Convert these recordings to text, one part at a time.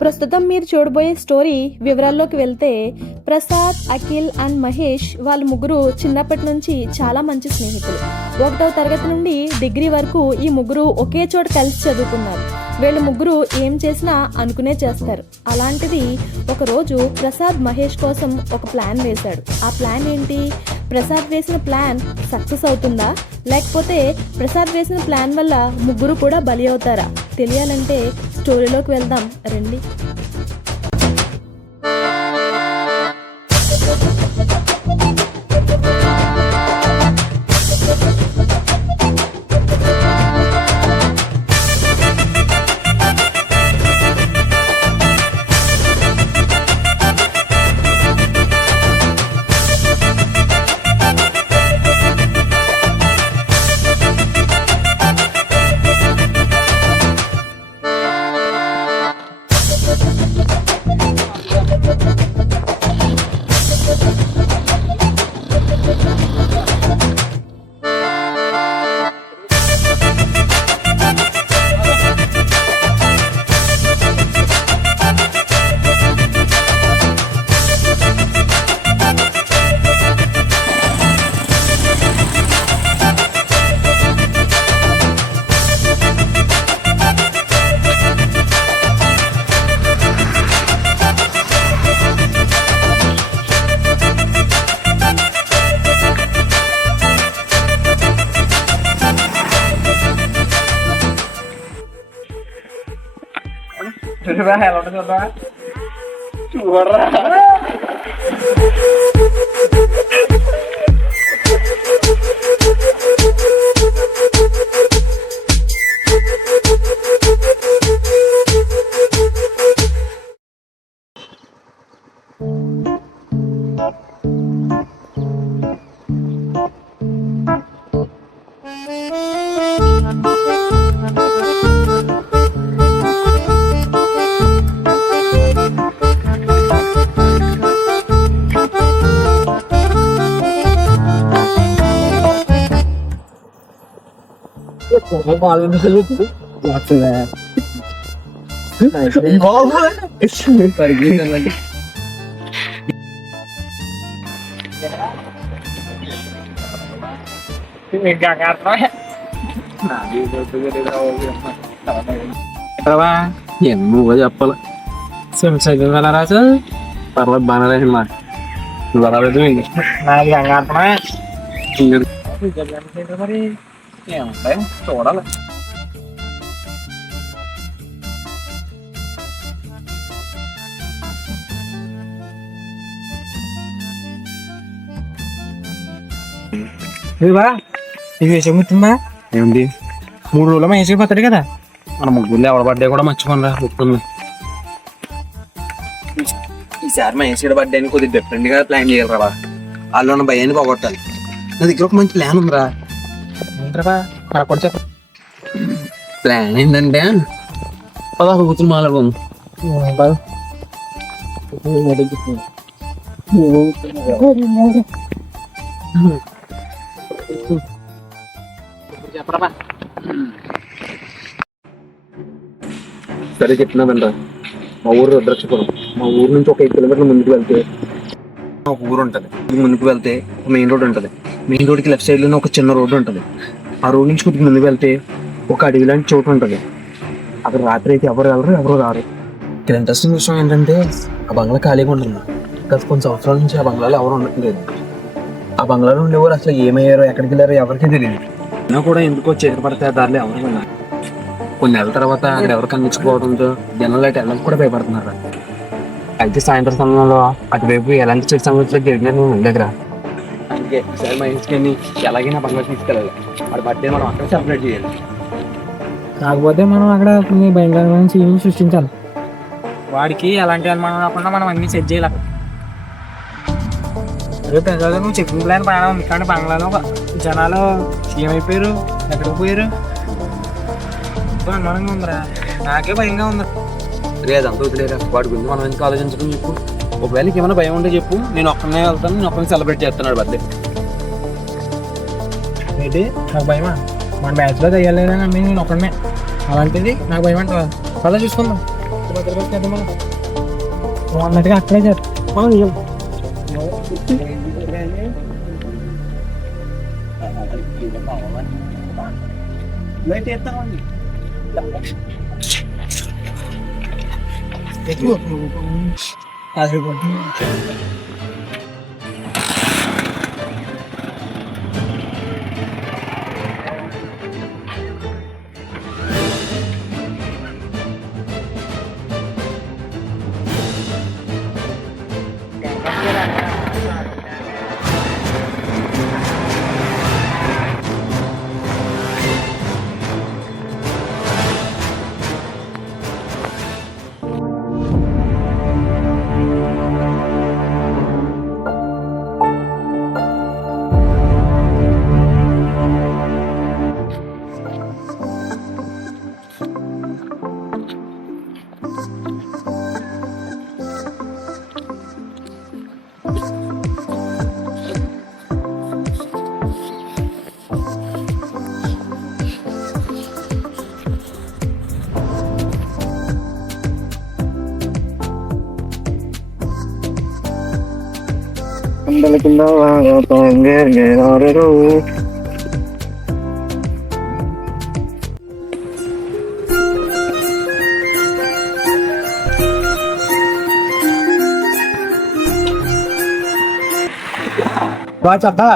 ప్రస్తుతం మీరు చూడబోయే స్టోరీ వివరాల్లోకి వెళ్తే ప్రసాద్, అఖిల్ అండ్ మహేష్ వాళ్ళ ముగ్గురు చిన్నప్పటి నుంచి చాలా మంచి స్నేహితులు. 1వ తరగతి నుండి డిగ్రీ వరకు ఈ ముగ్గురు ఒకే చోట కలిసి చదువుకున్నారు. వీళ్ళు ముగ్గురు ఏం చేసినా అనుకునే చేస్తారు. అలాంటిది ఒకరోజు ప్రసాద్ మహేష్ కోసం ఒక ప్లాన్ వేశాడు. ఆ ప్లాన్ ఏంటి? ప్రసాద్ వేసిన ప్లాన్ సక్సెస్ అవుతుందా, లేకపోతే ప్రసాద్ వేసిన ప్లాన్ వల్ల ముగ్గురు కూడా బలి అవుతారా? తెలియాలంటే స్టోరీలోకి వెళ్దాం రండి. చూడరా ఎలా ఉంటుంది చూడరా చూడరా నువ్వు చెప్పాలి చదివేలా రాజు పర్లేదు బాగా రాసింది మా నువ్వు అలా నాది కంగారుతున్నాయి మరి ఏముంటాయి చూడాలి. ఇది విషయం గుర్తుందా? ఏమిటి? 3 రోజులు మహేష్ పోతాడు కదా. మన ముగ్గురు ఎవడ బర్త్డే కూడా మర్చిపోనరా గుర్తుంది. ఈసారి మహేష్ బర్త్డే అని కొద్దిగా డిఫరెంట్ గా ప్లాన్ చేయాలి రా. వాళ్ళు ఉన్న భయాన్ని పోగొట్టాలి. నా దగ్గర ఒక మంచి ప్లాన్ ఉందిరా. ఏంట్రా మనకు కూడా చెప్ప. ప్లాన్ ఏంటంటే పదహారు కూతురు మాట్లాడుకోము. సరే చెప్తున్నానంట. మా ఊరు రుద్రాక్షపురం. మా ఊరు నుంచి ఒక 5 కిలోమీటర్ల ముందుకు వెళ్తే ఒక ఊరు ఉంటుంది. ముందుకు వెళ్తే మెయిన్ రోడ్ ఉంటుంది. మెయిన్ రోడ్కి లెఫ్ట్ సైడ్ లోనే ఒక చిన్న రోడ్డు ఉంటుంది. ఆ రోడ్ నుంచి కొద్దిగా ముందుకు వెళ్తే ఒక అడవి లాంటి చోటు ఉంటుంది. అక్కడ రాత్రి అయితే ఎవరు వెళ్ళరు, ఎవరు రారు. ఇక్కడ ఇంట్రెస్టింగ్ విషయం ఏంటంటే ఆ బంగ్లా ఖాళీగా ఉంటుంది. గత కొన్ని సంవత్సరాల నుంచి ఆ బంగ్లాలో ఎవరు ఉండట్లేదు. ఆ బంగ్లాలో ఉండేవారు అసలు ఏమయ్యారో, ఎక్కడికి వెళ్ళారో ఎవరికీ తెలియదు. అయినా కూడా ఎందుకో చీకటి పడితే దారిలో ఎవరు వెళ్ళారు. కొన్ని నెలల తర్వాత అక్కడ ఎవరు కనిపించుకోవడంతో జనాలు అయితే వెళ్ళడానికి కూడా భయపడుతున్నారు. అయితే సాయంత్రం సమయంలో అటువైపు ఎలాంటి చెడు సంగతులు జరిగినా నేను దగ్గర అందుకే ఈసారి మా ఇంటికి ఎలాగైనా బంగ్లా తీసుకెళ్ళాలి. వాడి బర్త్డే మనం అక్కడ సెలబ్రేట్ చేయాలి. కాకపోతే మనం అక్కడ కొన్ని భయంకరమైన సీన్లు సృష్టించాలి. వాడికి ఎలాంటి అనుమానం రాకుండా మనం అన్ని సెట్ చేయాలి. రేపు నువ్వు చెప్పిన ప్లాన్ బాగానే ఉంది, కానీ బంగ్లాలో జనాలు ఏమైపోయారు, ఎక్కడికి పోయారు అనుమానంగా ఉందిరా. నాకే భయంగా ఉంది. లేదంతా వదిలేరా. వాడి గురించి మనం ఎందుకు ఆలోచించడం చెప్పు. ఒకవేళ ఏమైనా భయం ఉంటే చెప్పు, నేను ఒక్కనే వెళ్తాను, నేను ఒక్కనే సెలబ్రేట్ చేస్తున్నాడు బర్త్డే. ఏంటి నాకు భయమా? మన బ్యాచ్లో తయ్యలేదని నేను ఒక్కడనే. అలాంటిది నాకు భయం అంటావా? పదా చూసుకుందాం. అన్నట్టుగా అక్కడే సార్ బాగా చెప్తా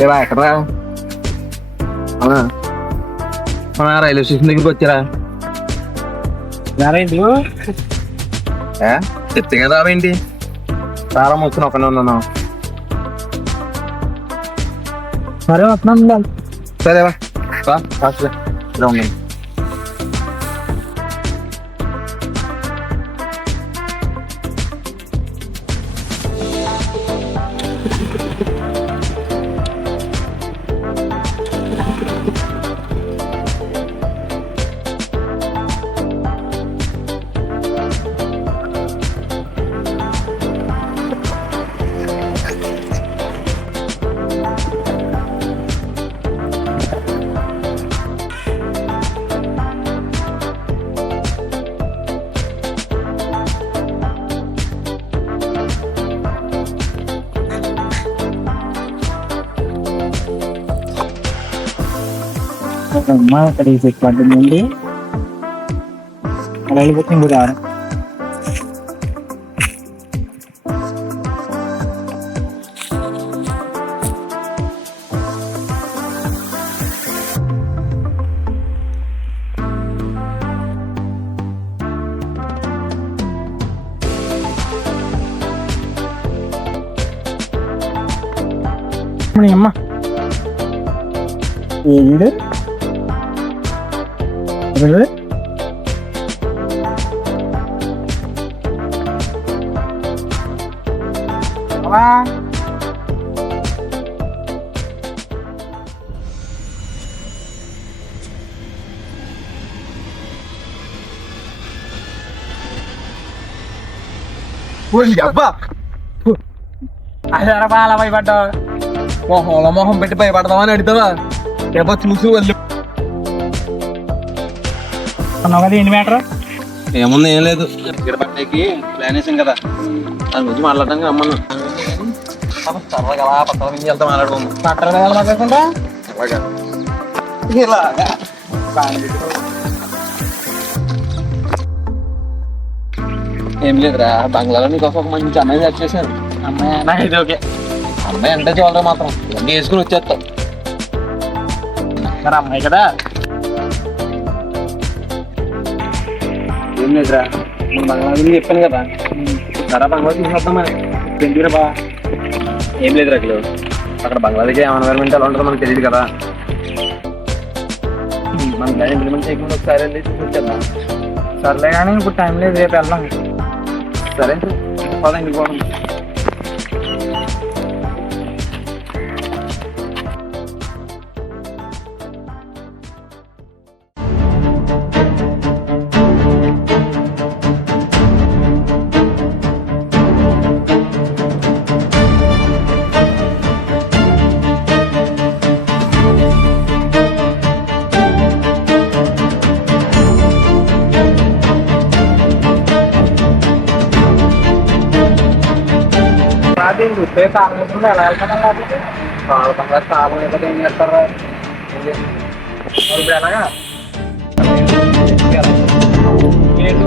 ఏవా ఎక్కడరా అవునా మన రైల్వే స్టేషన్ దగ్గరికి వచ్చారా చెప్తే కదా ఏంటి ప్రారం వచ్చిన ఒకనే ఉన్నాను సరే వస్తున్నాం సరేవా ఇలా ఉన్నాను అమ్మా అక్కడ పడ్డండి అలా వెళ్ళిపోతుంది ఇంకో దారం అమ్మ ఏంటి అబ్బా అలా బాగా భయపడ్డావు మొహంలో మొహం పెట్టి భయపడదామని అడుగుతావా ఎప్పుడు చూసి వాళ్ళు కదా ఏంటి మ్యాటర్ ఏముంది ఏం లేదు ఇక్కడ పట్టేకి ప్లాన్ వేసాం కదా దాని గురించి మాట్లాడడానికి రమ్మన్నా సరదాగా అలా పక్కన నుంచి వెళ్తా మాట్లాడుకుందాం పట్టలు మాట్లాడుకుంటా అలాగా ఇలాగా ఏం లేదురా బంగ్లాలో నీకోసం ఒక మంచి అమ్మాయి సెట్ చేశాను అమ్మాయి నాకైతే ఓకే అమ్మాయి అంటే చూడరా మాత్రం ఇవన్నీ వేసుకుని వచ్చేస్తావు మరి అమ్మాయి కదా ఏం లేదురా నేను బంగ్లా గురించి చెప్పాను కదా సరే బంగ్లా తీసుకొద్దాం మరి ఎందుకురా బా ఏం లేదు అక్కడ అక్కడ బంగ్లాదేశ్ ఎన్వైరన్మెంట్ ఎలా ఉంటుందో మనకు తెలియదు కదా మన ప్లాన్ ఇంప్లిమెంట్ చేయకుండా ఒకసారి వెళ్ళి చూపించేద్దాం సర్లే కానీ ఇప్పుడు టైం లేదు రేపు వెళ్దాం సరే పద ఇంటికి పోవడం చూస్తే తాగకుండా ఎలా వెళ్తాను లేకపోతే తాగకుండా తాగం లేకపోతే ఏం చేస్తారా ఇప్పుడు ఎలాగా లేదు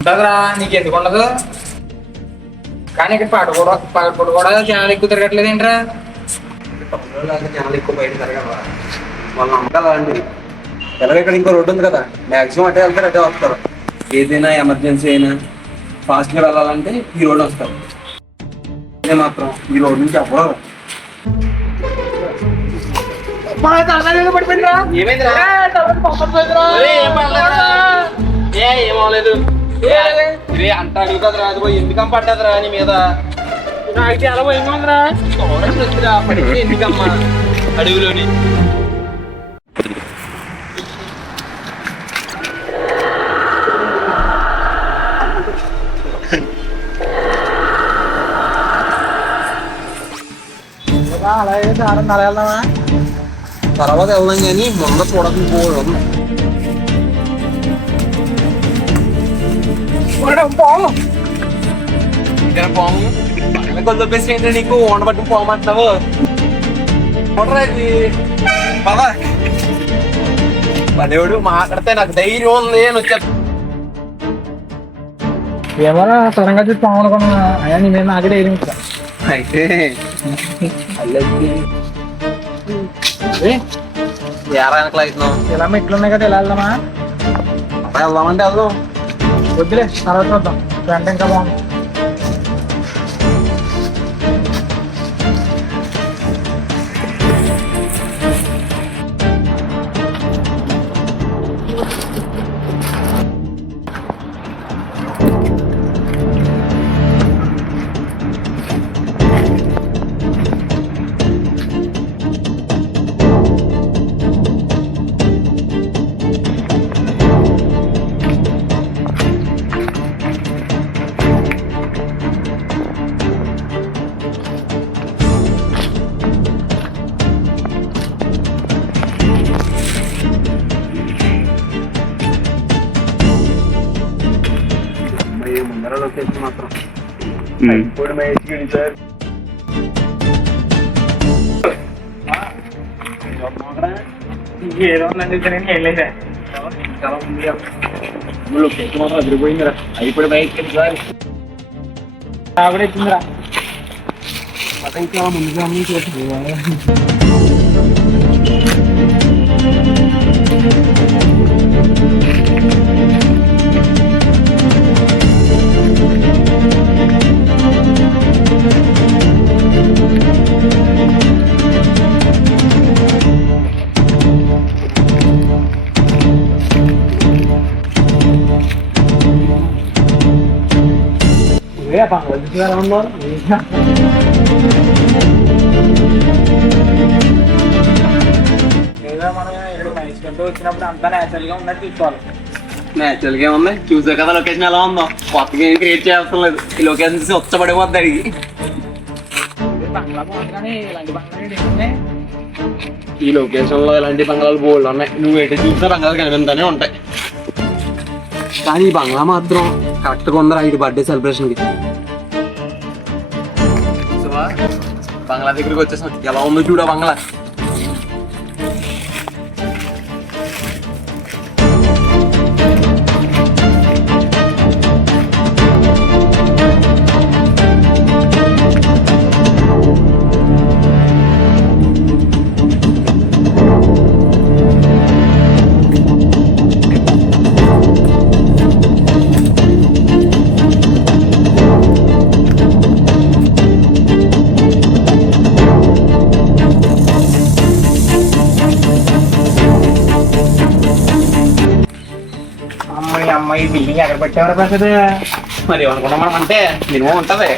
ఉంటుందిరా నీకు ఎందుకు ఉండదు కానీ ఇక్కడ పాటలు కూడా జనాలు ఎక్కువ తిరగట్లేదు ఏంట్రా జనాలు ఎక్కువ బయట తిరగలరా వాళ్ళ నమ్మకాలు అలాంటివి ఎలాగ ఇక్కడ ఇంకో రోడ్డు ఉంది కదా మ్యాక్సిమం అటే వెళ్తారు అటే వస్తారు ఏదైనా ఎమర్జెన్సీ అయినా ఫాస్ట్గా వెళ్ళాలంటే ఈ రోడ్డు వస్తారు మాత్రం ఈ రోడ్డు నుంచి అవ్వరు ఏమవలేదు అంత అడుగుతుంది రాదు ఎందుకమ్మ పడ్డదిరా నీ మీద నాకు చాలా భయంగా ఉందిరా వచ్చిరా పడితే ఎందుకమ్మా అడుగులోని అలాగే అలా వెళ్దామా తర్వాత వెళ్దాం కానీ ముందు చూడకపోవడం పాము కొద్దిపేసి ఏంటంటే నీకు వండబట్టి పోమంటావు పదేవుడు మాట్లాడితే నాకు ధైర్యం ఉంది అని వచ్చా ఏమన్నా సడన్గా చూసి పాము అనుకున్నా అయ్యా నీ మీద నాకే ధైర్యం ఇచ్చా అయితే ఏరానికి అవుతున్నాం ఇలా మెట్లున్నాయి కదా ఇలా వెళ్దామా వెళ్దామంటే వెళ్దాం వద్దులే తర్వాత చూద్దాం వెంట ఇంకా బాగుంది ముందర లొకేషన్ మాత్రం ఇప్పుడు సార్ ఏదో ఉందండి ఏం లేదా చాలా ముందుగా లొకేషన్ మాత్రం అదిరిపోయిందిరా అయిపోయి బయటకి సార్ ఆవిడ ఇచ్చిందిరా అతను చాలా ముందుగా ఎలా ఉన్నారు వచ్చినప్పుడు అంతా నేచురల్ గా ఉన్నట్టు తీసుకోవాలి నేచురల్ గా ఉంది చూసే కదా లొకేషన్ ఎలా ఉందో కొత్తగా ఏం క్రియేట్ చేయాల్సిన లేదు ఈ లొకేషన్ చూసి వచ్చపడిపోద్ది అడిగి బంగ్లా బాగుంది కానీ ఇలాంటి బంగ్లా ఈ లొకేషన్ లో ఇలాంటి బంగ్లాలు బోల్డ్ ఉన్నాయి నువ్వు ఎటు చూసినా బంగ్లాలు కనిపిస్తూనే ఉంటాయి కానీ ఈ బంగ్లా మాత్రం కరెక్ట్ గా ఉందా ఇటు బర్త్డే సెలబ్రేషన్ కి బంగ్లా దగ్గరికి వచ్చేసాం ఎలా ఉందో చూడ బంగ్లా బిల్డింగ్ ఎక్కడ పెట్టేవారు ప్రసాద్? మరి ఏమనుకున్నాం మనం అంటే మినిమం ఉంటది.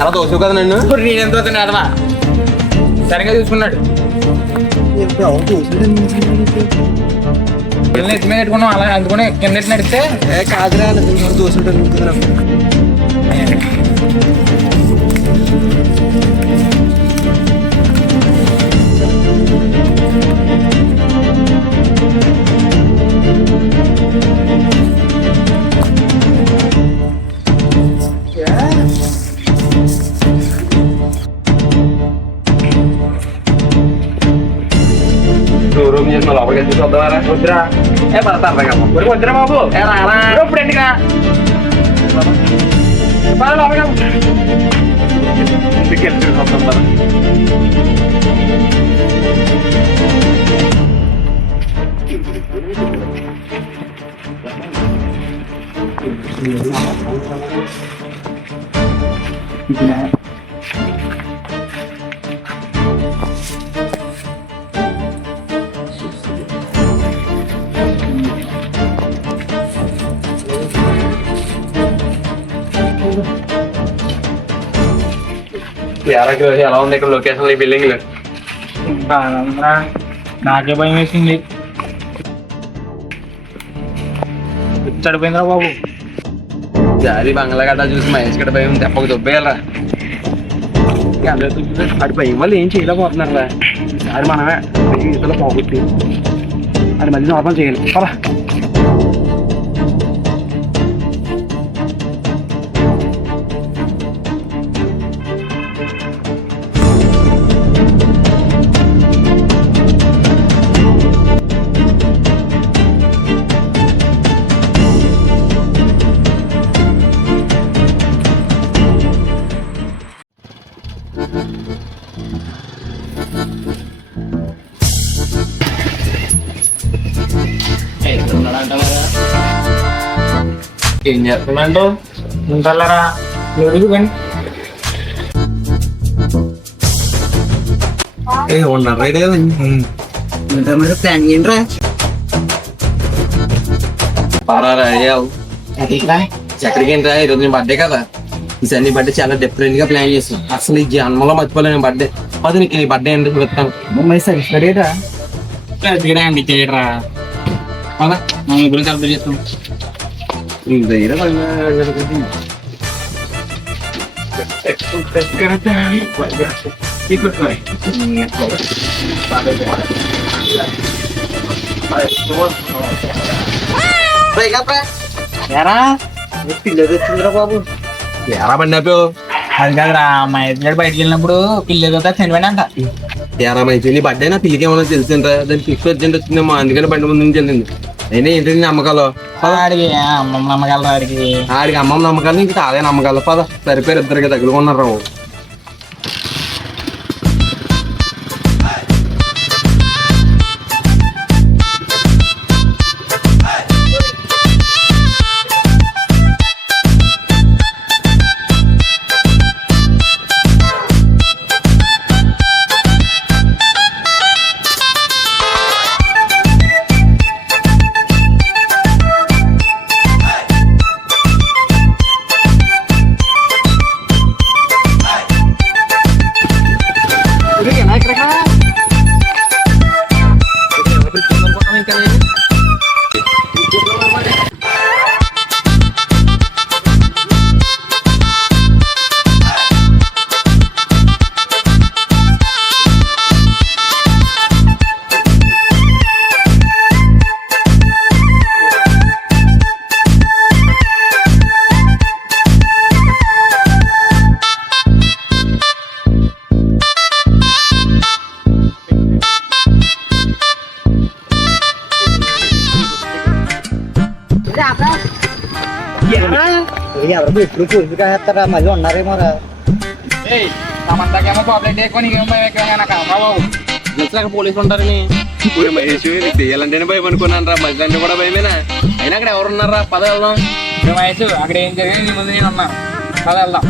ఎలా దోసు కదా నన్ను? ఇప్పుడు నేనెంత అదమా సరిగా చూసుకున్నాడు. ఎత్తుమే పెట్టుకున్నాం అలా అందుకుని కింద నడిస్తే కాదురా దోసు రూమ్ చేసిన లోపలికి వెళ్ళి చూద్దామరా? వద్దురా పడతారు వద్దురా బాబు. ఇప్పుడు ఎందుకా ఇంటికి వెళ్ళి చూద్దాం. ఎలా ఉంది ఇక్కడ లొకేషన్ ఈ బిల్డింగ్? నాకే భయం వేసింది. చడిపోయిందిరా బాబు. జారి బంగ్లా గడ్డ చూసి మహేష్ గడ్డ భయం తెప్పకు దొబ్బేయాలరా. అటు భయం వల్ల ఏం చేయలేకపోతున్నారా. ఈసారి మనమే ఇతలో పోగొట్టి అది మళ్ళీ నార్మల్ చేయాలి. పదా ఏం చేస్తున్నాడు? ఉంటారా ప్లాన్ ఏంట్రా? పరారా అయ్యావు ఎక్కడికి ఏంట్రా? ఈరోజు నీ బర్త్డే కదా. ఈసారి నీ బర్త్డే చాలా డిఫరెంట్ గా ప్లాన్ చేస్తాను. అసలు ఈ జన్మలో మర్చిపోలేను బర్త్డే. అది నీకు నీ బర్త్డే అంటే చెప్తాను. సరిపడేరా అండి చేయడరా గురించి అర్థం చేస్తాం. పిల్లలు వచ్చిందిరా బాబు. ఎరా బండి ఆపావు? అది కాదురా మా ఎదురు బయటకు వెళ్ళినప్పుడు పిల్లలు చనిపోయినా అంట. ఎరా మంచి నీ బర్త్డే నా పిల్లికి ఏమన్నా తెలిసిందా? దానికి ఫిక్స్ అర్జెంట్ వచ్చిందేమో అందుకని బండి ముందు నుంచి వెళ్ళింది. అయినా ఏంటి నమ్మకాలు? ఆడికి అమ్మమ్మ నమ్మకాలు. ఆడికి అమ్మమ్మ నమ్మకాలు ఇంకా తాదే నమ్మకాలు. పద సరిపోయారు ఇద్దరికి తగులుకున్నారు. ఎవరు ఎప్పుడు పూర్తి కాస్తారా? మళ్ళీ ఉన్నారేమోరా. తమంతాకేమో పాపులేట్ ఎక్కువ నీకేమో ఎక్కువ నాకు అమ్మా బాబు పోలీసులు ఉంటారని ఊరి మహేష్ నీకు దెయ్యాలంటేనే భయం అనుకున్నాను రా, మధ్యలో కూడా భయమేనా? అయినా అక్కడ ఎవరున్నారా? పద వెళ్దాం. మహేష్ అక్కడ ఏం జరిగింది నీ ముందు నేను ఉన్నా, పద వెళ్దాం.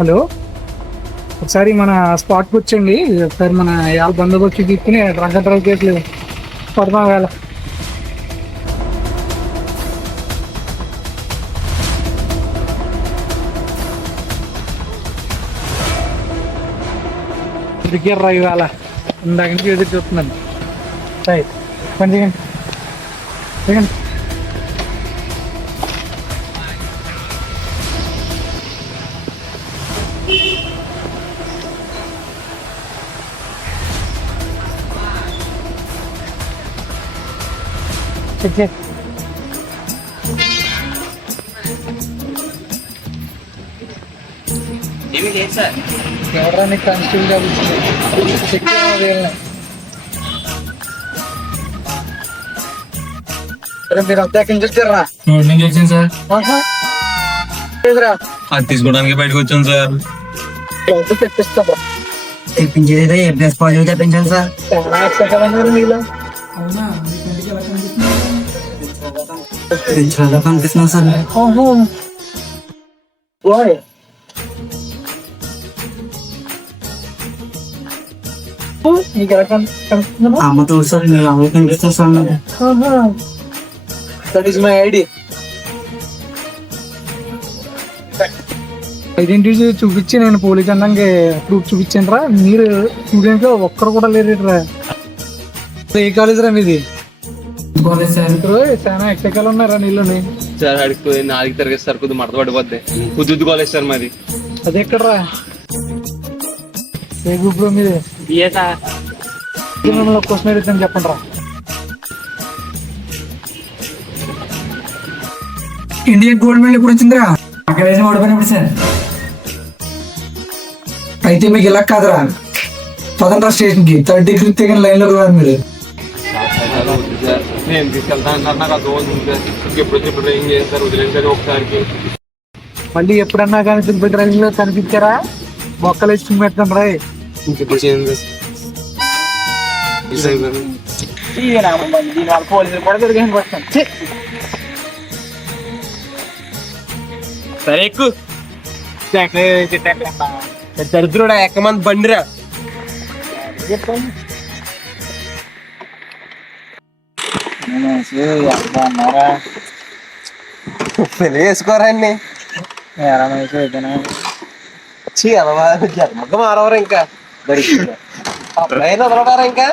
హలో, ఒకసారి మన స్పాట్కి వచ్చండి. ఒకసారి మన యాల్ బందోబస్తు తీసుకుని డ్రంక్ అండ్ డ్రైవ్ కేసులు పడదాం వేళ. దిగారు రా ఇవాళ, ఇందాక నుంచి ఎదురు చూస్తున్నాను. రైట్, పని చేయండి దిగండి. చెక్ చేయి. ఏమీ లేదు సార్. ఎవరా నీకు కానిస్టేబుల్ జాబ్ ఇచ్చింది? చెక్ చేయాలి. మీరు అంతా ఎక్కడి నుంచి వచ్చారా? రోడ్ నుంచి వచ్చింది సార్. అది తీసుకోవడానికి బయటకు వచ్చాను సార్. తెప్పిస్తా తెప్పించేది ఏ ప్లస్ పాజిటివ్ తెప్పించాలి సార్. చాలా ఎక్సైట్ మీలో. చాలా కనిపిస్తున్నాం సార్. నీకు ఎలా కనిపిస్తున్నా? అమ్మతో సార్ మీరు అమ్మ కనిపిస్తారు సార్ నాకు. That is my ID. Identity చూపించి నేను పోలీస్ అన్నాక ప్రూఫ్ చూపించాను రా. మీరు స్టూడెంట్ ఒక్కరు కూడా లేరు రా. ఏ కాలేజ్ రా మీది? College sir. చాలా ఎక్సైకాలు ఉన్నారా నీళ్ళని? సార్ అడిగి 4 తరగతి సార్, కొద్దిగా మడత పడిపోద్ది. కుదుద్దు కాలేజ్ సార్ మాది. అది ఎక్కడరా? ఏ గ్రూప్ లో మీది? మిమ్మల్ని క్వశ్చన్ అడుగుతాను చెప్పండి రా. ఇండియన్ గోల్డ్ మెడల్ ఎప్పుడు వచ్చిందిరా? అక్కడ ఓడిపోయినప్పుడు సార్. అయితే మీకు ఇలా కాదురా, పదండ్రా స్టేషన్ కి. 3rd డిగ్రీ తెగిన లైన్ లో కాదు మీరు. నేను తీసుకెళ్తా అన్నారు, నాకు అర్థం అవుతుంది సార్. ఎప్పుడు ఏం చేస్తారు, వదిలేదు సార్ ఒకసారికి. మళ్ళీ ఎప్పుడన్నా కానీ తిరుపతి డ్రైవింగ్ లో కనిపించారా? మొక్కలు వేసుకుని పెడతాం రా. ఇంకెప్పుడు చేయండి పోలీసులు కూడా దొరికాను వస్తాను. సరే ఎక్కు. దరిద్రుడా, ఎక్కమంది బండిరా. వేసుకోరండి. జన్మకు మారవరు ఇంకా దరిద్రుడు. అప్పుడైనా వదలడారా ఇంకా?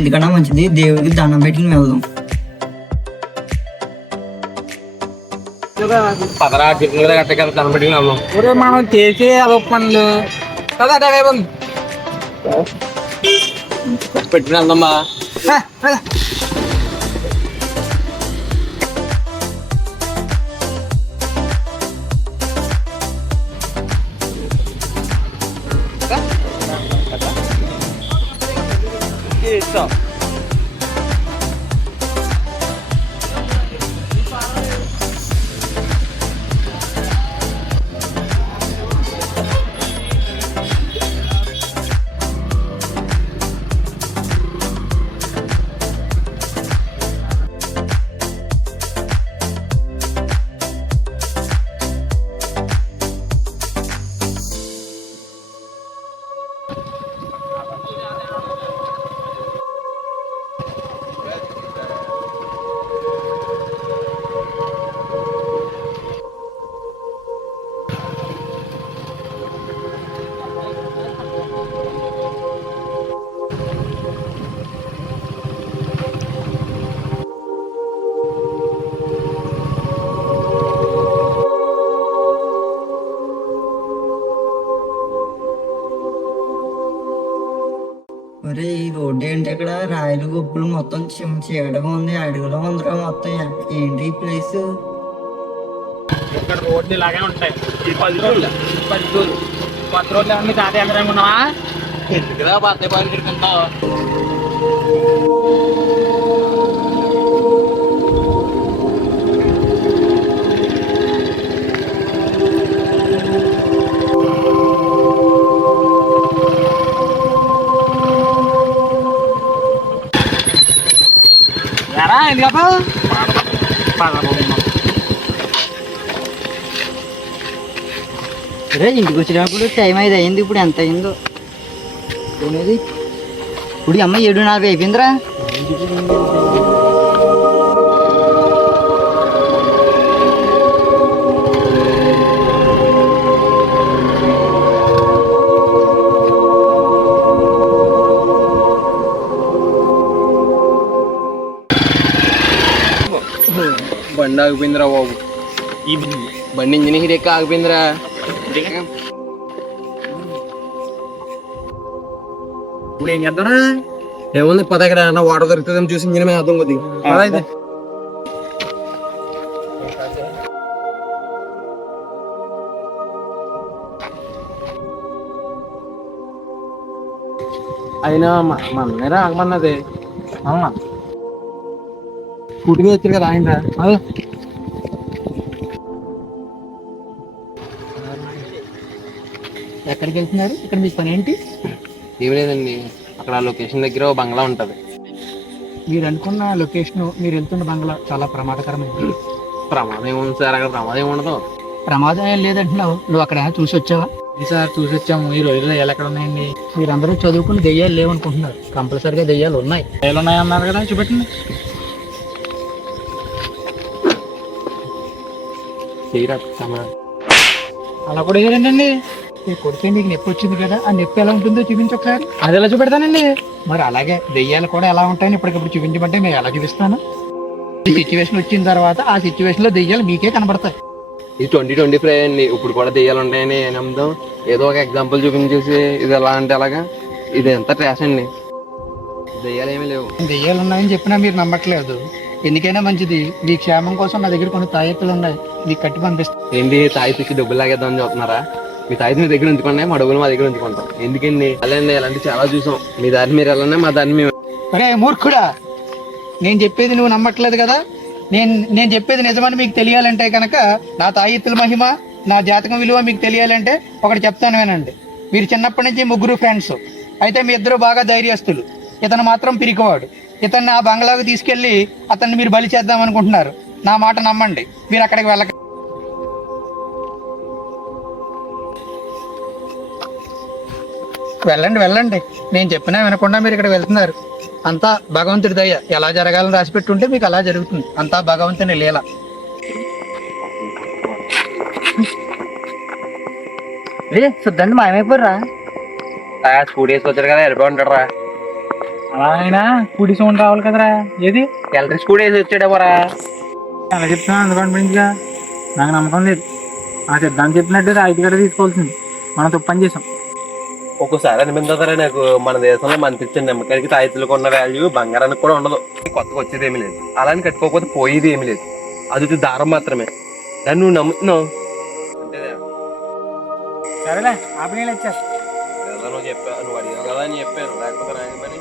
ఎందుకన్నా మంచిది, దేవుడికి దండం పెట్టుకుని వెళ్దాం. పదరా గిన్నెలు కట్టగల కనబడి ఒరే మనం చేసే అదో పనులు కదా పెట్టిన వెళ్దామా. ఒరే ఈ రోడ్డు ఏంటి ఇక్కడ రాయలు గుప్పులు మొత్తం చీకటిగా ఉంది, అడుగులో ఉందిరా మొత్తం. ఏంటి ఈ ప్లేస్? ఇక్కడ రోడ్లు ఇలాగే ఉంటాయి. ఈ 10 రోజులు కొత్త రోడ్లు అన్ని తాతే అనుకున్నావా? ఎందుకురా బత్తాయి పాలు తిరుగుతుంటావు? ఎందుకప్ప అరే ఇంటికి వచ్చినప్పుడు టైం అయితే అయింది, ఇప్పుడు ఎంత అయిందో అనేది. ఇప్పుడు ఈ అమ్మాయి 7:40 అయిపోయిందిరా. బండి ఆగిపోయిందిరా బాబు. ఈ బండి ఇంజిన్ హీట్ ఎక్క ఆగిపోయిందిరా. ఇప్పుడు ఏం చేద్దాం? ఏముంది పద, ఇక్కడ వాటర్ దొరుకుతుందని చూసి ఇంజిన్ మీద అర్థం కొద్దిగా అయితే. అయినా మన ఆగమన్నది స్కూటీ మీద వచ్చారు కదా ఆయన. ఎక్కడికి వెళ్తున్నారు? ఇక్కడ మీ పని ఏంటి? ఏం లేదండి, అక్కడ లొకేషన్ దగ్గర ఓ బంగ్లా ఉంటది. మీరు అనుకున్న లొకేషన్, మీరు వెళ్తున్న బంగ్లా చాలా ప్రమాదకరమైంది. ప్రమాదం ఏముంది సార్? అక్కడ ప్రమాదం ఏమి ఉండదు. ప్రమాదం ఏం లేదంటున్నావు, నువ్వు అక్కడ చూసి వచ్చావా? సార్ చూసి వచ్చాము. ఈ రోజుల్లో ఎలా ఎక్కడ ఉన్నాయండి? మీరందరూ చదువుకుని దెయ్యాలు లేవనుకుంటున్నారు, కంపల్సరిగా దెయ్యాలు ఉన్నాయి. ఎలా ఉన్నాయన్నారు కదా, చూపెట్టండి. అలా కూడా ఏంటండి? ఈ కొడితే నీకు నొప్పి వచ్చింది కదా, ఆ నొప్పి ఎలా ఉంటుందో చూపించి ఒకసారి. అది ఎలా చూపెడతానండి? మరి అలాగే దెయ్యాలు కూడా ఎలా ఉంటాయని ఇప్పటికప్పుడు చూపించమంటే మేము ఎలా చూపిస్తాను? ఈ సిచ్యువేషన్ వచ్చిన తర్వాత ఆ సిచ్యువేషన్ లో దెయ్యాలు మీకే కనబడతాయి. ఇది 2025 అండి, ఇప్పుడు కూడా దెయ్యాలు ఉంటాయని నమ్ముదాం. ఏదో ఒక ఎగ్జాంపుల్ చూపించేసి ఇది ఎలా అంటే అలాగా, ఇది ఎంత ట్రాష్ అండి. దెయ్యాలు ఏమీ లేవు. దెయ్యాలు ఉన్నాయని చెప్పినా మీరు నమ్మట్లేదు. ఎందుకైనా మంచిది, మీ క్షేమం కోసం నా దగ్గర కొన్ని తాయెత్తులు ఉన్నాయి, మీకు కట్టి పంపిస్తాను. ఏంటి తాయితీ ఇచ్చి డబ్బులు లాగేద్దామని చూస్తున్నారా? మీ తాయితీ మీ దగ్గర ఉంచుకున్నాయి, మా డబ్బులు మా దగ్గర ఉంచుకుంటాం. ఎందుకండి అలాంటి ఇలాంటి చాలా చూసాం. మీ దారి మీరు వెళ్ళండి, మా దారిని మేము. అరే మూర్ఖుడా, నేను చెప్పేది నువ్వు నమ్మట్లేదు కదా. నేను చెప్పేది నిజమని మీకు తెలియాలంటే కనుక నా తాయెత్తుల మహిమ, నా జాతకం విలువ మీకు తెలియాలంటే ఒకటి చెప్తాను వినండి. మీరు చిన్నప్పటి నుంచి ముగ్గురు ఫ్రెండ్స్ అయితే మీ ఇద్దరు బాగా ధైర్యస్తులు, ఇతను మాత్రం పిరికివాడు. ఇతన్ని ఆ బంగ్లాకు తీసుకెళ్లి అతన్ని మీరు బలి చేద్దాం అనుకుంటున్నారు. నా మాట నమ్మండి, మీరు అక్కడికి వెళ్ళక. వెళ్ళండి, నేను చెప్పినా వినకుండా మీరు ఇక్కడ వెళ్తున్నారు. అంతా భగవంతుడి దయ, ఎలా జరగాలని రాసి పెట్టుంటే మీకు అలా జరుగుతుంది. అంతా భగవంతుని లీల. శుద్ధాన్ని మాయమైపోర్రా. స్కూటీ వేసుకొచ్చారు కదా, వెళ్ళిపోయి ఉంటాడు రా. అలా అయినా కుడి సౌండ్ రావాలి కదరా. ఏది ఎలక్ట్రిక్ స్కూటీ వేసి వచ్చాడే పోరా. అలా చెప్తున్నా అనుకోండి. నాకు నమ్మకం లేదు. ఆ సిద్ధాంతం చెప్పినట్టు రాయితీ గడ్డ తీసుకోవాల్సింది. మనం తప్పు పని చేసాం. ఒక్కోసారి అనిపించదురా నాకు, మన దేశంలో మనకి ఇచ్చిన నిమ్మకాయకి తాయితులకు ఉన్న వాల్యూ బంగారానికి కూడా ఉండదు. కొత్తగా వచ్చేది ఏమీ లేదు, అలాని కట్టుకోకపోతే పోయేది ఏమీ లేదు. అది దారం మాత్రమే. దాన్ని నువ్వు నమ్ముతున్నావు అంటే సరేలే ఆపి నీళ్ళు ఇచ్చారు. నువ్వు చెప్పావు, నువ్వు అడిగావు కదా అని చెప్పాను, లేకపోతే రాయమని.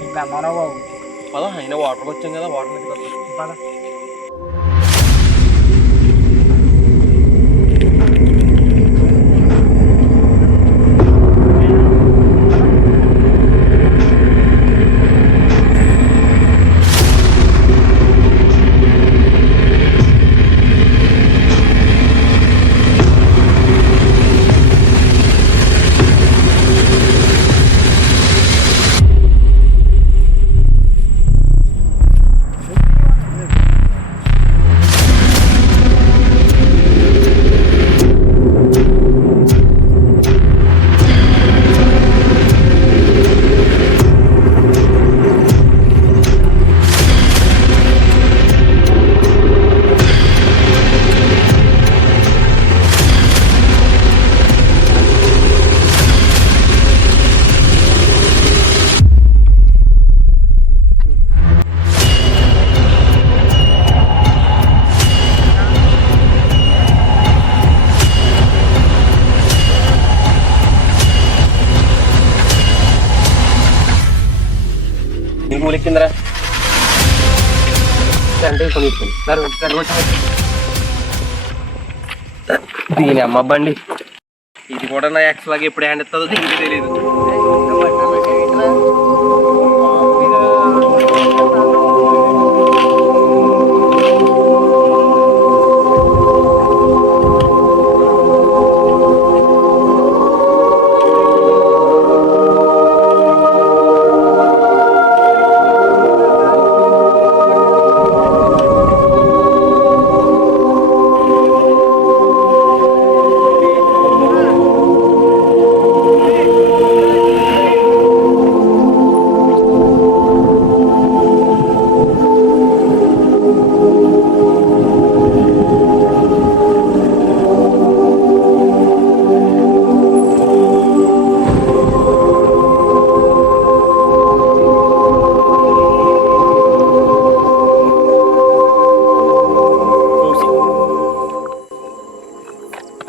నీకు నమ్మనో బాబు. పదా అయినా వాటర్కి వచ్చాం కదా, వాటర్ మీద పద. నీకు ఊలెక్కిందిరా అంటే దీని అమ్మ బండి. ఇది కూడా నా ఎక్స్ లాగా ఎప్పుడు హ్యాండ్ ఇస్తుందో దీనికి తెలియదు.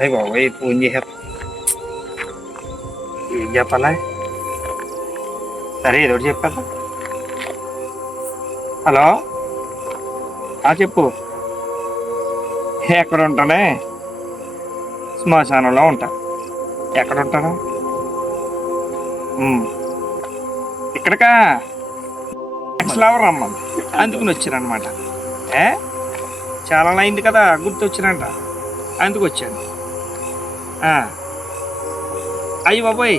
అయ్యి బాబోయ్ ఫోన్ చేశారు, ఏం చెప్పాలా? సరే ఏదో ఒకటి చెప్పాలా. హలో చెప్పు. ఎక్కడ ఉంటానే? శ్మశానంలో ఉంటా. ఎక్కడ ఉంటాను? ఇక్కడికా ఎక్స్లవర్ రమ్మంది, అందుకుని వచ్చానమాట. చాలా అయింది కదా, గుర్తు వచ్చినంట, అందుకు వచ్చాను. అయ్యి బాబోయ్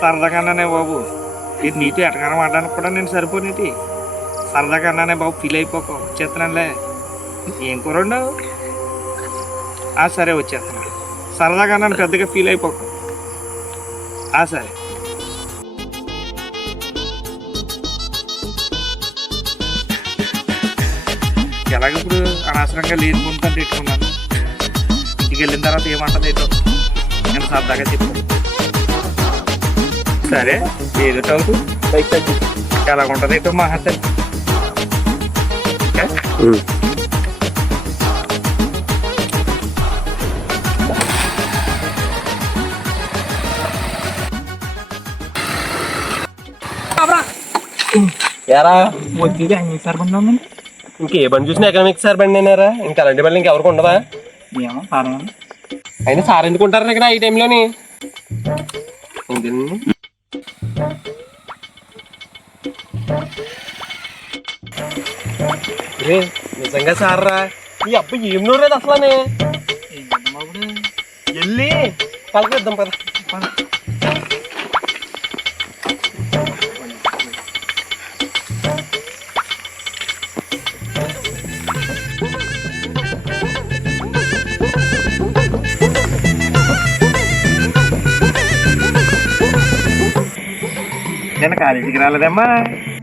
సరదాగా అన్నానే బాబు, ఇది నీతో ఎటకారం ఆడడానికి కూడా నేను సరిపోనేటి. సరదాగా అన్నానే బాబు, ఫీల్ అయిపోకు, వచ్చేస్తున్నానులే. ఏం కూరండు? సరే వచ్చేస్తున్నాను. సరదాగా అన్నాను, పెద్దగా ఫీల్ అయిపోకు. సరే. ఎలాగ ఇప్పుడు అనవసరంగా లేదు కొంత పెట్టుకున్నాను. ఇంటికి వెళ్ళిన తర్వాత ఏమంటది ఏంటో నేను సరదాగా చెప్తాను. సరే ఏదో అవుతూ ఎలా ఉంటుంది ఏంటో మా హత్య. ఎరా వచ్చేది సార్ బండి ఉందండి. ఇంకే బండి చూసినా ఎకనామిక్ సార్ బండి అయినారా? ఇంకా అలాంటి బండి ఇంకెవరికి ఉండదా? ఏమో పర్వాలేదు. అయినా సార్ ఎందుకుంటారు ఇక్కడ ఈ టైంలోని? నిజంగా సార్ రా, ఈ అబ్బాయి ఏం నోడలేదు అసలు. వెళ్ళి పలకరిద్దాం పద. నేను కాలేజీకి రాలేదమ్మా.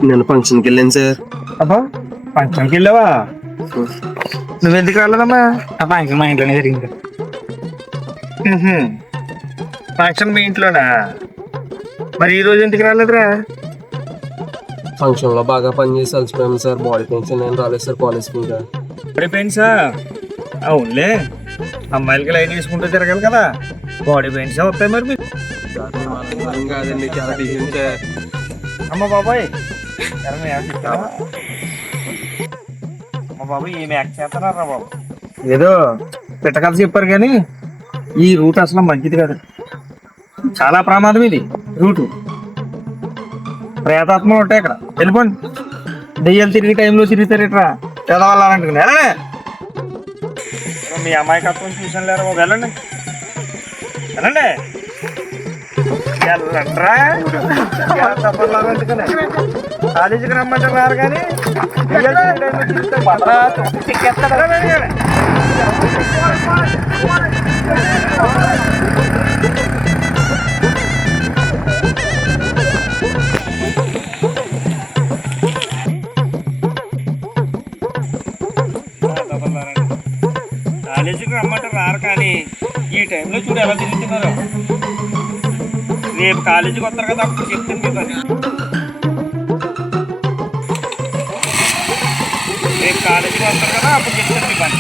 నేను ఫంక్షన్కి వెళ్ళాను సార్. ఫంక్షన్కి వెళ్ళావా? నువ్వెందుకు రాలేదమ్మా? ఆ ఫంక్షన్ మా ఇంట్లోనే జరిగింది. ఫంక్షన్ మీ ఇంట్లోనా? మరి ఈ రోజు ఎందుకు రాలేదురా? ఫంక్షన్ లో బాగా పనిచేసి అలసిపోయాము సార్. బాడీ పెయిన్స్ నేను రాలేదు సార్ కాలేజ్కి. ఇంకా బాడీ పెయిన్సా? అవునులే, అమ్మాయిలకి లైన్ వేసుకుంటూ తిరగాలి కదా, బాడీ పెయిన్స్ వస్తాయి మరి మీకు. కాదండి, చాలా డిజైన్ సార్. అమ్మ బాబాయ్, అమ్మ బాబాయ్ ఏమి యాక్ట్ చేస్తున్నారా బాబు? ఏదో పిట్టకథ చెప్పారు కానీ ఈ రూట్ అసలు మంచిది కాదు, చాలా ప్రమాదం ఇది రూటు. ప్రేతాత్మలు ఉంటాయి ఇక్కడ, వెళ్ళిపోండి. దెయ్యాలు తిరిగి టైంలో తిరుగుతారు ఇట్రా చదవాలంటున్నా. మీ అమాయకత్వం చూసాను లేరా బాబు, వెళ్ళండి వెళ్ళండి వెళ్ళండ్రా. కాలేజీకి రమ్మంటే రారు కానీ కాలేజీకి రమ్మంటే రారు కానీ ఈ టైంలో చూడు ఎలా తిరుగుతున్నారు. రేపు కాలేజీకి వస్తారు కదా, అప్పుడు చెప్తాను మీ పని. రేపు కాలేజీకి వస్తారు కదా, అప్పుడు చెప్తాను మీ పని.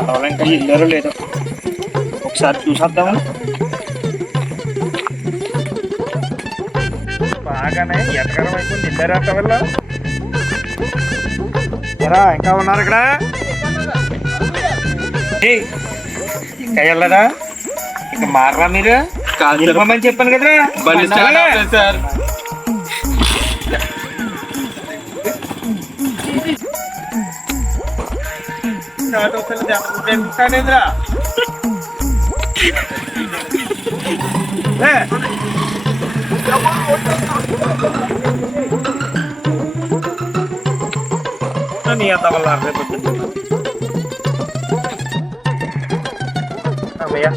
ఎవరు ఇంకా ఇల్లారో లేదో ఒకసారి చూసేద్దాము. బాగానే ఎటకరం అయిపోయింది, ఇల్లారు అంట వల్ల. ఎరా ఇంకా ఉన్నారు ఇక్కడ? ఇంకా వెళ్ళదా? ఇక మారరా మీరు? వెళ్ళిపోమని చెప్పాను కదా. సార్ నీ అంత వల్ల అమ్మయ్యా,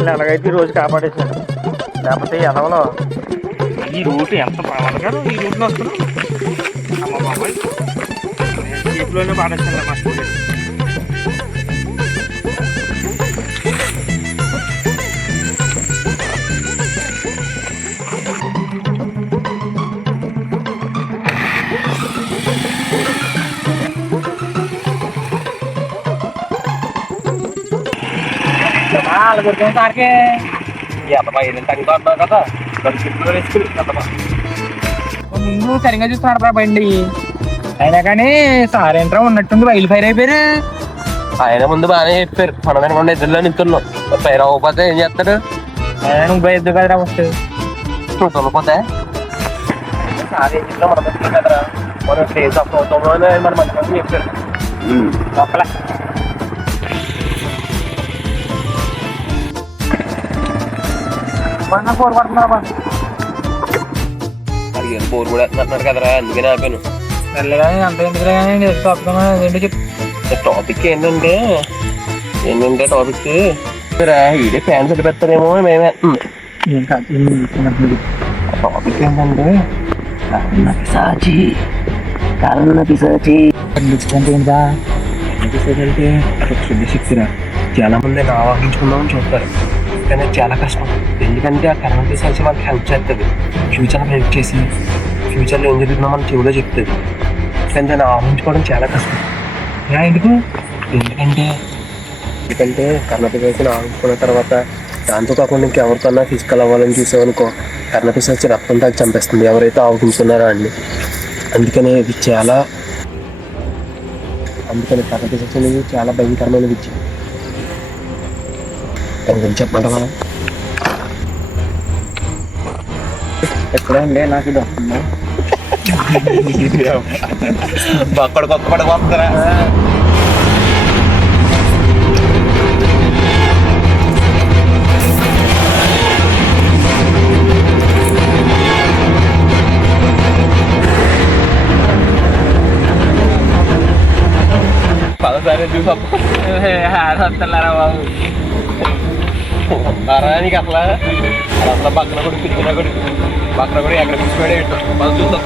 ఎలాగైతే ఈ రోజు కాపాడేసాను, లేకపోతే ఎదవలో ఈ రూట్ ఎంత ప్రమాదకరం. ఈ రూట్లో వస్తున్నాం. అమ్మ బాబాయ్, సీట్లోనే పాడేసాను మా స్టూడెంట్. సార్కే కదా ముందు సరిగ్గా చూస్తున్నాడు రా బండి. అయినా కానీ సార్ ఏంట్రా ఉన్నట్టుంది, వైల్ ఫైర్ అయిపోయారు. ఆయన ముందు బాగానే చెప్పారు, మనం వెనకుండా ఎదురులో నింతున్నాం. ఫైర్ అవ్వకపోతే ఏం చేస్తాడు? నువ్వు ఎద్దు కదరా ఫస్ట్ చూడకపోతే సార్ ఏం చెప్పినా మనం కదరా, మనం ఫేస్ అప్ అవుతామని మన మంచి చెప్పారు. లోపల ఫోర్ పడుతున్నా అడిగాను, బోర్ కూడా అంటున్నాడు కదరా, అందుకనే ఆపాను. వెళ్ళగా అంత ఎందుకు ఏంటో చెప్పు. టాపిక్ ఏంటంటే టాపిక్ ఈడే ఫ్యాన్స్ పెడతారేమో మేమే. టాపిక్ ఏంటంటే చాలా మంది ఆవాహించుకుందామని చూస్తారు, కానీ చాలా కష్టం. ఎందుకంటే ఆ కరెంట్ పిశాచి మనకి హెల్ప్ చేస్తుంది, ఫ్యూచర్లో హెల్ప్ చేసి ఫ్యూచర్లో ఏం జరుగుతుందో మనకి చెవులో చెప్తుంది. కానీ దాన్ని ఆవహించుకోవడం చాలా కష్టం. ఎందుకంటే కర్ణపిశాచిని ఆవించుకున్న తర్వాత దాంతో కాకుండా ఇంకెవరికన్నా ఫిజికల్ అవ్వాలని చూసామనుకో, కర్ణపిశాచి రక్తం తాగి చంపేస్తుంది ఎవరైతే ఆవించుకున్నారో అండి. అందుకని కర్ణపిశాచి అనేది చాలా భయంకరమైన విద్య. దాని గురించి చెప్పమంటావా? ఎక్కడండి నాకు ఇది వస్తుందా? అక్కడ కొత్త పడక వస్తారా? పదసారి చూసి వస్తున్నారా బాబు? ఉన్నారా నీకు అసలు అసలు పక్కన కూడా పిచ్చినా కూడా పక్కన కూడా ఎక్కడ పిచ్చిపోయాడు ఏంటో మనం చూస్తాం.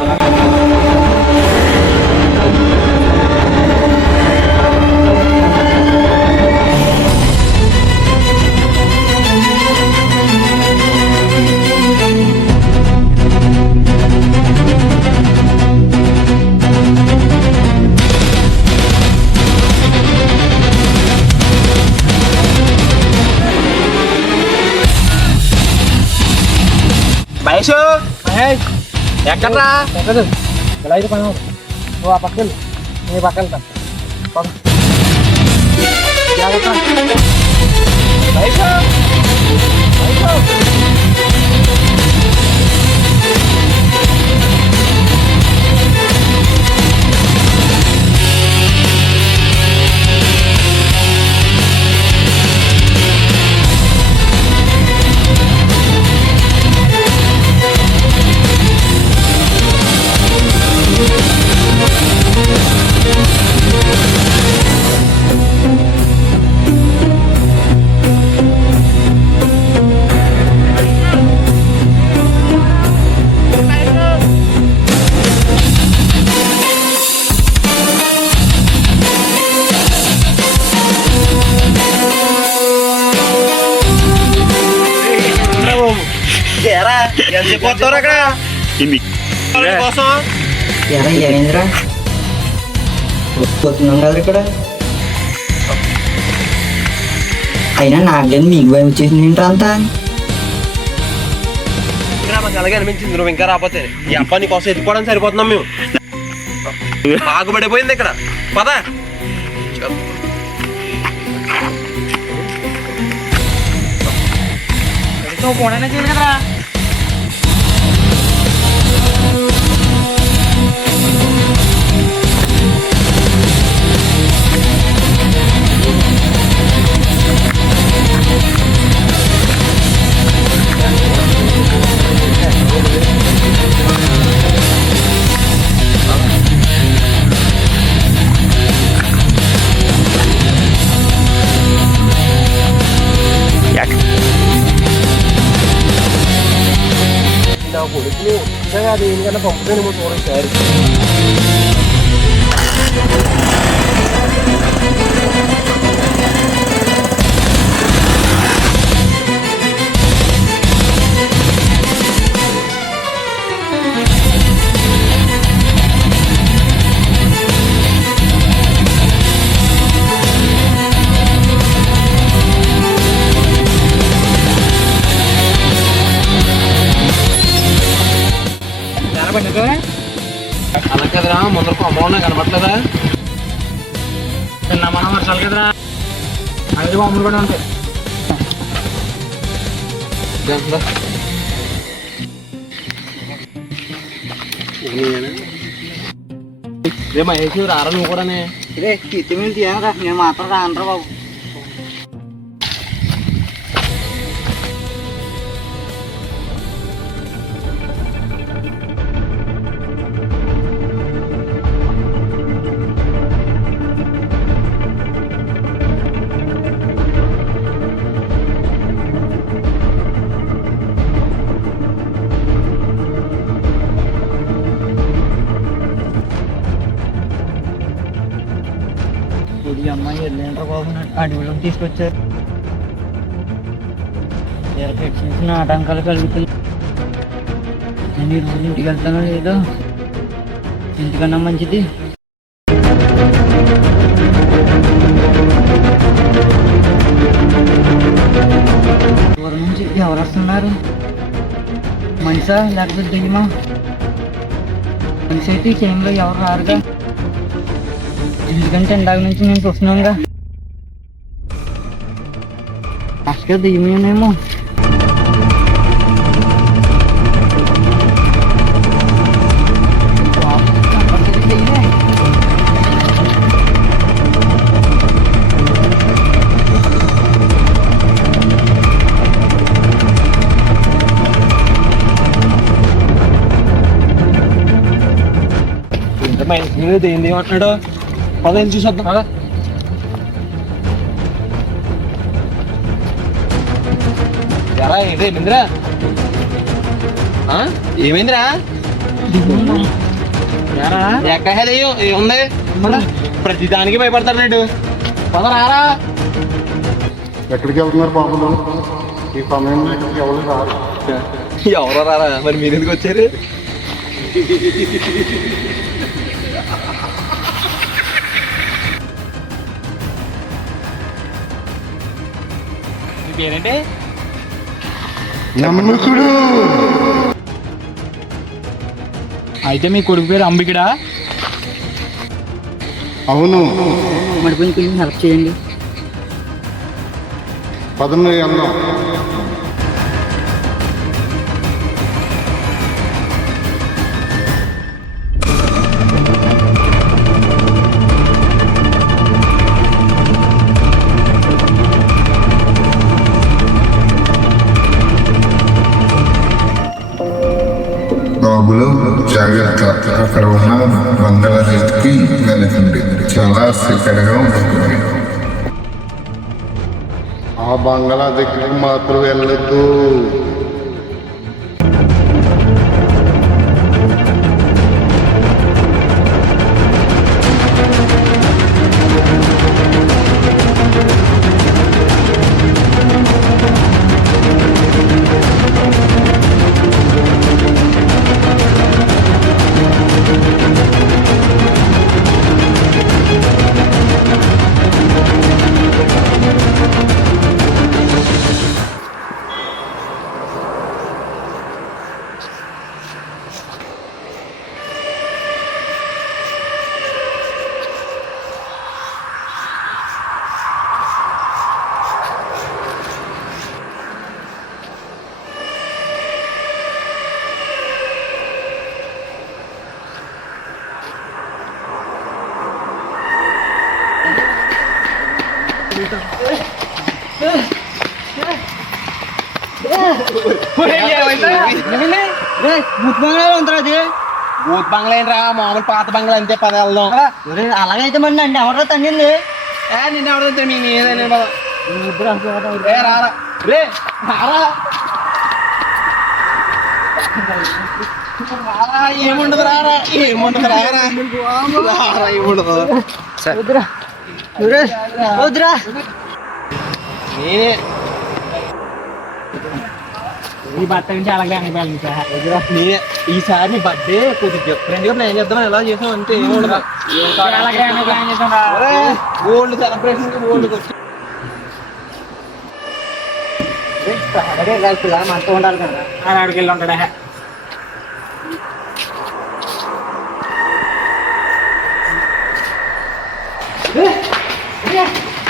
మహేష్ ఎక్కడ్రా? ఇలా అయితే పని అవ్వదు. నువ్వు ఆ పక్కన నీ పక్కన మహేష్ ఎంతసేపు వస్తారు అక్కడ కోసం? ఎరా ఏమైందిరా? పోతున్నాం కదా ఇక్కడ. అయినా నాకు లేదు మీకు భయం వచ్చేసింది ఏంటో అంతా. మాకు అలాగే అనిపించింది నువ్వు ఇంకా రాకపోతే. ఈ అబ్బాయి నీ కోసం ఎత్తుకోవడానికి సరిపోతున్నాం మేము. బాగుపడిపోయింది ఇక్కడ పద. పోనైనా చేయాలి కదా. నా కొడుకుని ఉత్తగా దేనికన్నా పంపుతానేమో చూడండి సార్. అలా కదరా ముందరకు అమౌంట్ కనపట్లేదా? చిన్న మనం వర్షాలు కదరా, అయితే బాంబులు కూడా ఉంటాయి. రే మహేష్ రారా నువ్వు కూడానే. రే తిత్తిమీలు తీయనరా, నేను మాత్రం రానరా బాబు. ఈ అమ్మాయి వెళ్ళంటారా బాబు, అడవిలో తీసుకొచ్చారు. చిన్న ఆటంకాలు కలుగుతుంది. నేను ఈ రోజు ఇంటికి వెళ్తానో లేదో, ఇంటికన్నా మంచిది దూరం నుంచి ఎవరు వస్తున్నారు? మనిషా లేకపోతే దెయ్యమా? మనిషి అయితే ఈ టైంలో ఎవరు రారుగా, ఎందుకంటే ఇందాక నుంచి నేను చూస్తున్నానుగా. అసలు దెయ్యమేనేమో. ఏంది అంటున్నాడు? పదేం చూసొద్దాం కదా. ఎలా ఏంటి ఏమైందిరా ఏమైందిరా ఎక్కడ ఏముంది ప్రతిదానికి భయపడతారు నేడు పదరారా ఎక్కడికి వెళ్తున్నారు బాబులు ఈ సమయంలో ఇక్కడికి ఎవరు రారు ఎవరో రారా మరి మీరు ఎందుకు వచ్చారు మీ పేరేంటి? నమ్మకుడు. అయితే మీ కొడుకు పేరు అంబికడా? అవును. మరి కొంచెం హెల్ప్ చేయండి. పదను వెళ్దాం. బాబులు జాగ్రత్త, అక్కడ ఉన్న బంగాళాదేశ్కి వెళ్ళకండి, చాలా సిక్కడగా ఉంటుంది. ఆ బంగాళా దగ్గరికి మాత్రం వెళ్ళొద్దు. బూత్ బంగ్లా ఏంట్రా మామూలు పాత బంగ్లా అంతే పద వెళ్దాం. అలాగైతే మరి నన్ను ఎవరో తన్నింది. నిన్న ఎవరైతే రారా రే రారా ఏముండదు రారా ఏముండదు రారా రారా ఏముండదు వద్దురా నేనే ఈ బట్ట నుంచి అలాగే అనిపించాలి సార్. నేనే ఈసారి నీ బర్త్డే కొద్దిగా డిఫరెంట్ గా ప్లాన్ చేద్దాం. ఎలా చేసాం అంటే ఏముండదు అలాగే ప్లాన్ చేద్దాం రా. ఓల్డ్ సెలబ్రేషన్ ఓల్డ్ మనతో ఉండాలి కదా. ఆడికి వెళ్ళి ఉంటాడా?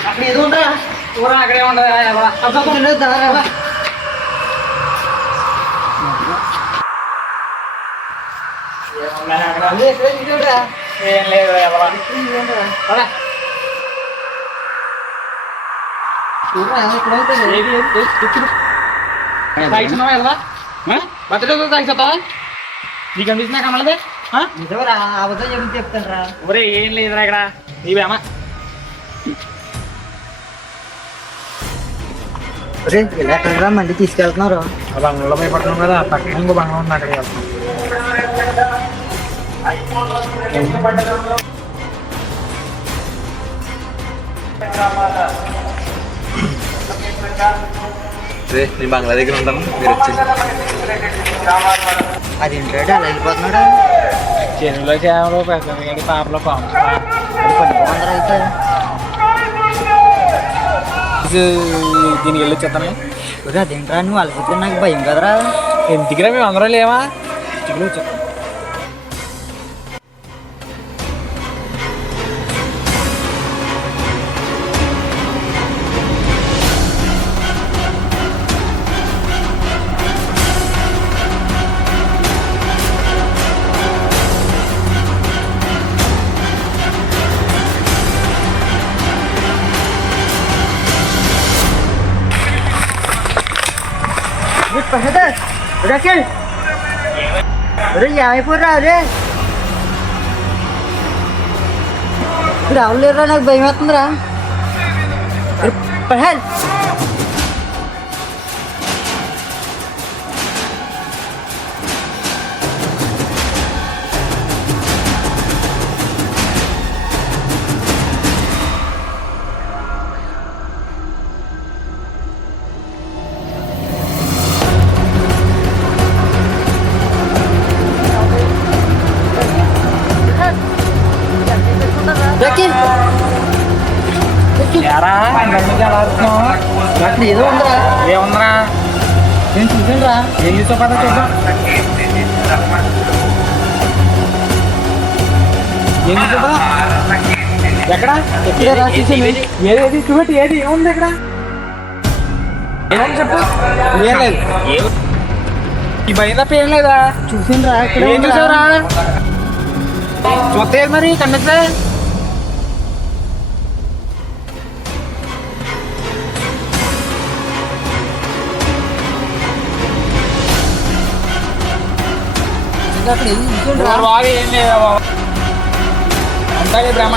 అక్కడ ఏదో ఉందా ఊరా అక్కడే ఉండదా? ఏం లేదు బర్త్డే తాగిస్తావా? నీకు అనిపిస్తున్నా కమలదే అబద్ధం చెప్పి చెప్తాను రా. ఒరే ఏం లేదురా ఇక్కడ నీవేమా ఎక్కడ మళ్ళీ తీసుకెళ్తున్నారు. ఆ బంగ్లాలో భయపడుతున్నాం కదా, పక్కన ఇంకో బంగ్లా ఉంది అక్కడికి వెళ్తున్నాం. నేను బంగ్లా దగ్గర ఉంటాను, మీరు వచ్చేసి. అది ఏంటంటే అలా వెళ్ళిపోతున్నాడు. చెరువులో చేపలు పెద్ద పాపలో పాము అందరూ అయితే దీనికి వెళ్ళి వచ్చేస్తాను. అదేంట్రా నువ్వు అలసిపోతే నాకు భయం కదరా. ఎందుకురా మేము అందరం లేవా? ఇంటికి వచ్చేస్తాం. ఏమైపోరా అరే రావులు లేరురా, నాకు భయం వేస్తుందిరా. అక్కడ ఏదో ఉందిరా. ఏముందరా? నేను చూసాను రా. ఏం చూసావు పద చూద్దాం. ఏం చూసావు పద? ఎక్కడ? ఎక్కడే రా చూసాను. ఏది చూపెట్టి, ఏది ఏముంది ఇక్కడ? ఏముంది చెప్పు. ఏం లేదు. ఈ భయం తప్ప ఏం లేదా? చూసాను రా. ఇక్కడ ఏం చూసావురా? చూస్తే మరి కనిపిస్తే అక్కడ ఏది చూసాను రా. బాగా ఏం లేదా బాబా, అంతా భ్రమ.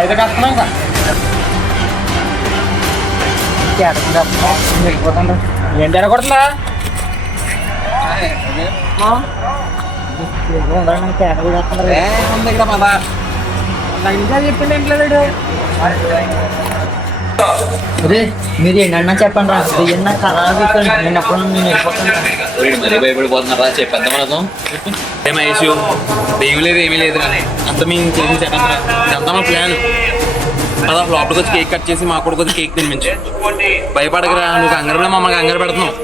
అయితే కష్టమే ఇంకా. ఏంటి అనకూడదా? ఇక్కడ పద నిమిషాలు చెప్పింది ఏంట్లేదు. అరే మీరు ఏంటన్నా చెప్పండి రా. ఏమన్నా ఖరాబ్ నేను ఎప్పుడు నేను వెళ్ళిపోతాను. మరీ భయపడిపోతున్నారా చెప్పేద్దాం రథం. మహేష్ దెయ్యం లేదు ఏమీ లేదు కానీ అంత మేము చేసి చెప్పండి. ఇదంతా మా ప్లాన్. అదా లోపలికి వచ్చి కేక్ కట్ చేసి మా కొడుకు వచ్చి కేక్ తినిపించు. భయపడకరా, నువ్వు కంగారులో మమ్మల్ని కంగారు పెడుతున్నావు.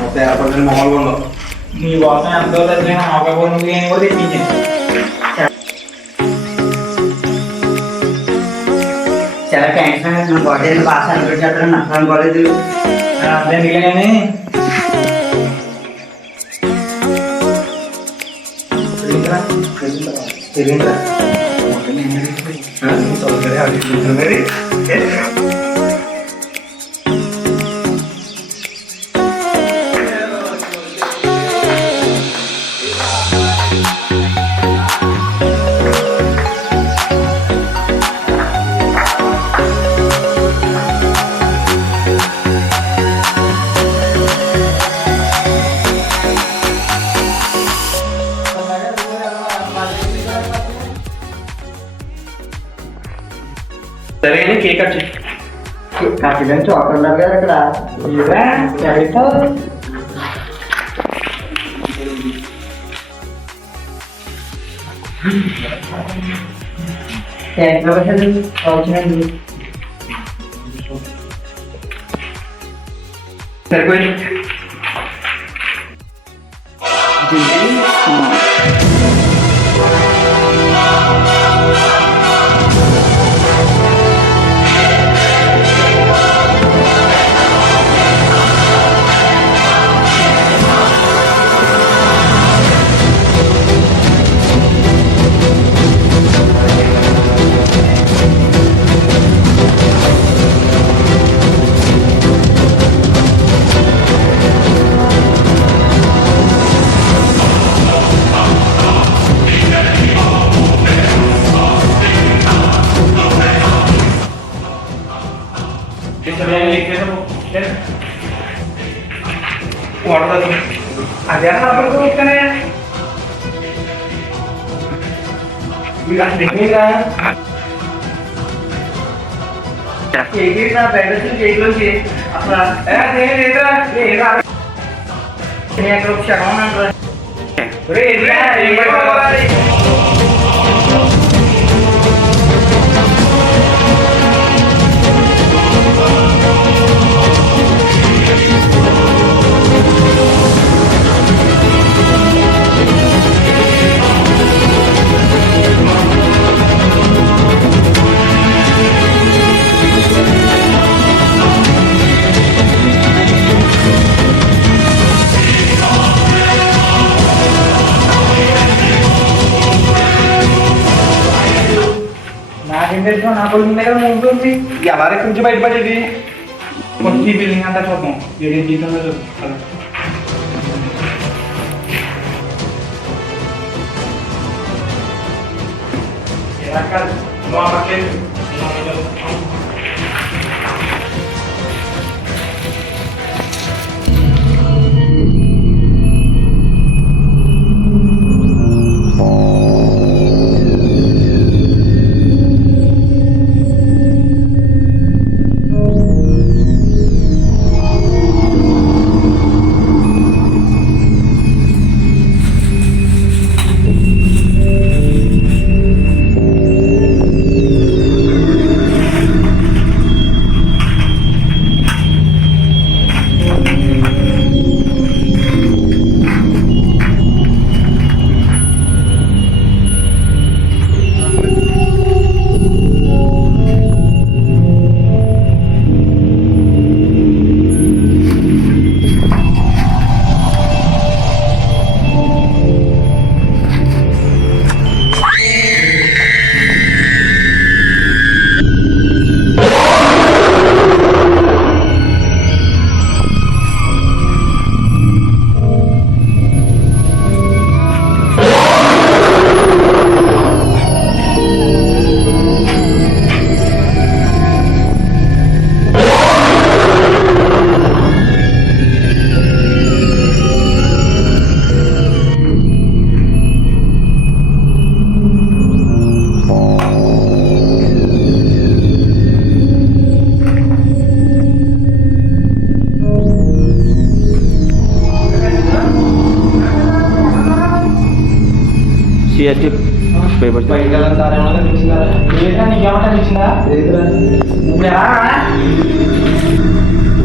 మొత్తం ఏర్పడిన మామూలుగా ఉండవు. నీ కోసం ఎంతో ఆపకపోయినా కూడా తెప్పించాను. చాలా థ్యాంక్స్ నా బాడీ బాగా సెలబ్రేట్ చేస్తాను. నాకు కాలేజ్ అందుకే కానీ సరే కేక్ కట్ చేయి. ఖచ్చితంగా చోకర్ ఉన్నారు కదా ఇక్కడ. వచ్చినండి సరిపోయింది. అదే చూస్తానే కేక్లోంచి అసలు క్షణం నాకేం తెలుసు, నా కొడుకు దగ్గర ఉంటుంది. ఎలా నుంచి బయటపడేది కొంచెం బిల్డింగ్ అంతా చూద్దాం. ఏదైతే జీతంలో చూద్దాం.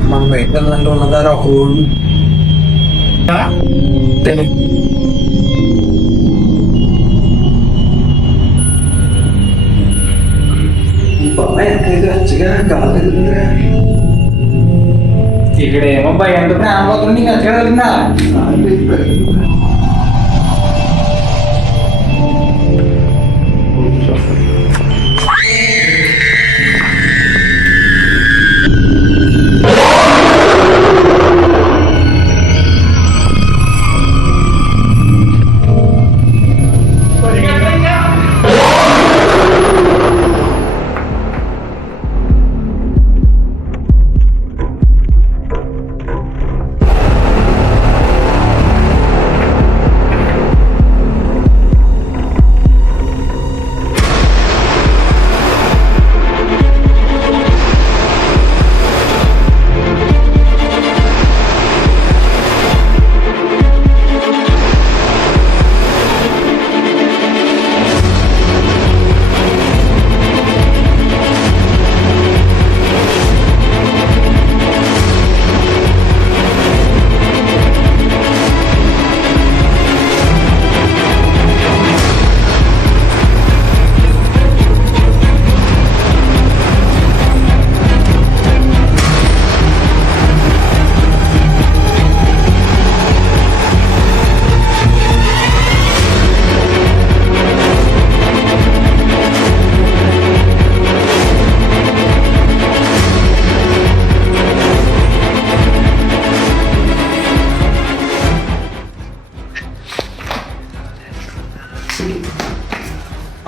మనం బయట వెళ్ళాలంటే ఉన్నదారు ఒక రోడ్డు ఇక్కడ ఏమో భయం ప్రాణపోతుంది నీకు నచ్చగా కలిగిందా?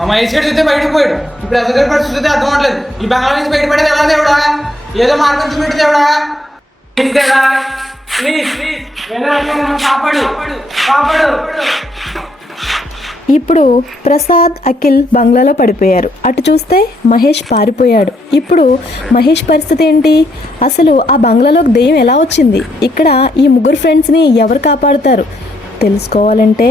అమ్మాయి సైడ్ అయితే బయటకు పోయాడు. ఇప్పుడు అసలు పరిస్థితి అర్థం అవట్లేదు. ఈ బంగ్లా నుంచి బయటపడేది ఎలా దేవుడా? ఏదో మార్గం చూపెట్టి దేవుడా, కాపాడు కాపాడు. ఇప్పుడు ప్రసాద్, అఖిల్ బంగ్లాలో పడిపోయారు. అటు చూస్తే మహేష్ పారిపోయాడు. ఇప్పుడు మహేష్ పరిస్థితి ఏంటి? అసలు ఆ బంగ్లాలోకి దెయ్యం ఎలా వచ్చింది? ఇక్కడ ఈ ముగ్గురు ఫ్రెండ్స్ని ఎవరు కాపాడుతారు? తెలుసుకోవాలంటే